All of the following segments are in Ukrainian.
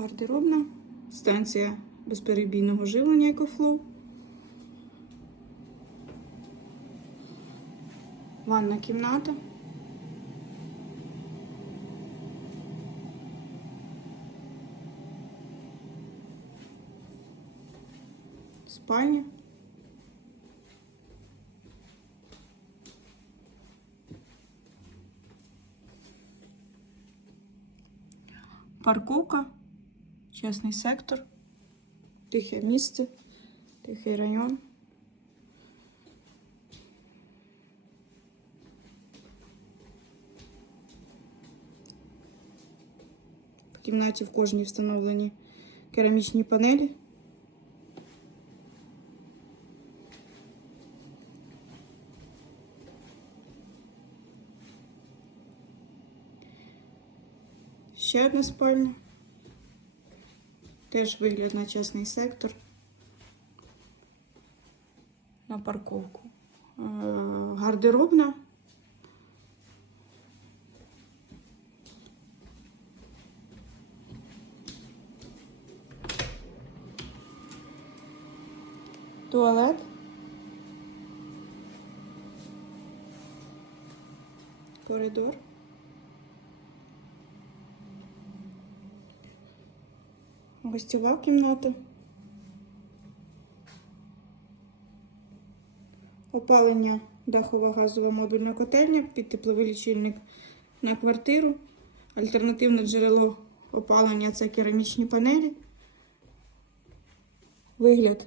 гардеробна, станція безперебійного живлення EcoFlow. Ванна кімната. Спальня. Парковка, частний сектор, тихе місце, тихий район. В кімнаті в кожній встановлені керамічні панелі. Ще одна спальня. Теж вигляд на частний сектор. На парковку. Е, Гардеробна. Туалет. Коридор. Гостєва кімната. Опалення дахова газова модульна котельня під тепловий лічильник на квартиру. Альтернативне джерело опалення це керамічні панелі. Вигляд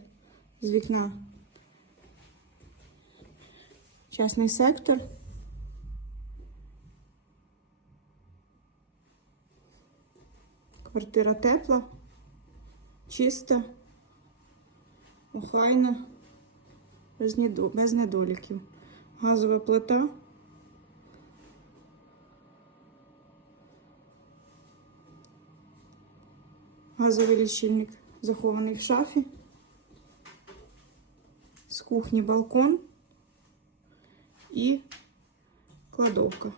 з вікна. Частний сектор. Квартира тепла, чиста, охайна, без, недо- без недоліків. Газова плита. Газовий лічильник захований в шафі. З кухні балкон і кладовка.